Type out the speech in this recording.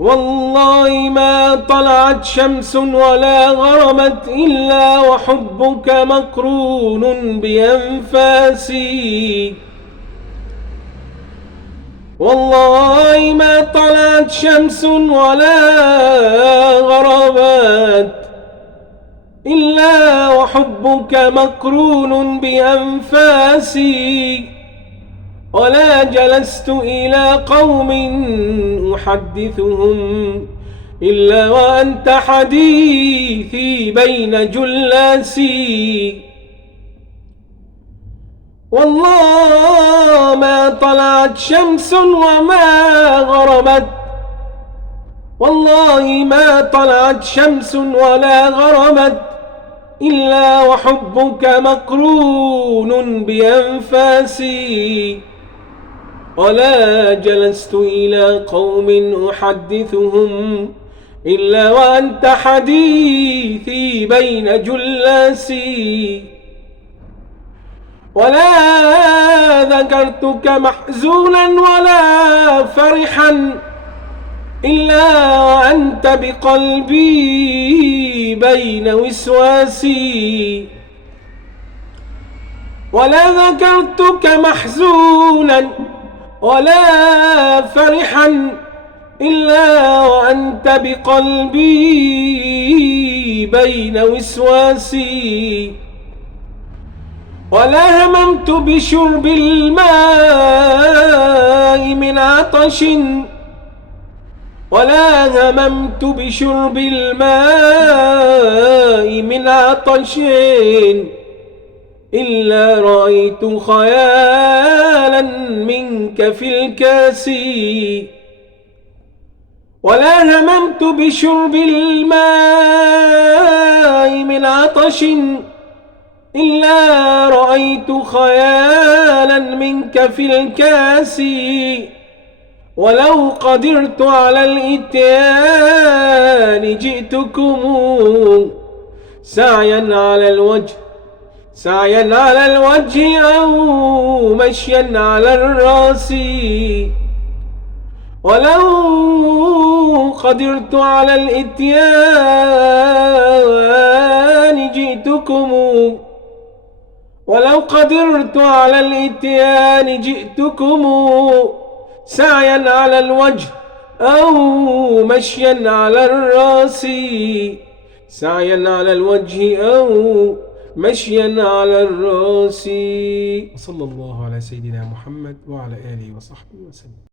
والله ما طلعت شمس ولا غربت إلا وحبك مقرون بأنفاسي. والله ما طلعت شمس ولا غربت إلا وحبك مقرون بأنفاسي. ولا جلست إلى قوم أحدثهم إلا وأنت حديثي بين جلاسي. والله ما طلعت شمس وما غربت، والله ما طلعت شمس ولا غربت إلا وحبك مقرون بأنفاسي. ولا جلست إلى قوم أحدثهم إلا وأنت حديثي بين جلاسي. ولا ذكرتك محزونا ولا فرحا إلا وأنت بقلبي بين وسواسي. ولا ذكرتك محزونا ولا فرحا إلا وأنت بقلبي بين وسواسي. ولا هممت بشرب الماء من عطش، ولا هممت بشرب الماء من عطش إلا رأيت خيالا منك في الكاس. ولا هممت بشرب الماء من عطش إلا رأيت خيالا منك في الكاس. ولو قدرت على الإتيان جئتكم سعيا على الوجه أو مشيا على الرأس. ولو قدرت على الإتيان جئتكم، ولو قدرت على الإتيان جئتكم سعيا على الوجه أو مشيا على الرأس. سعيا على الوجه أو مشيا على الرأس. صلى الله على سيدنا محمد وعلى آله وصحبه وسلم.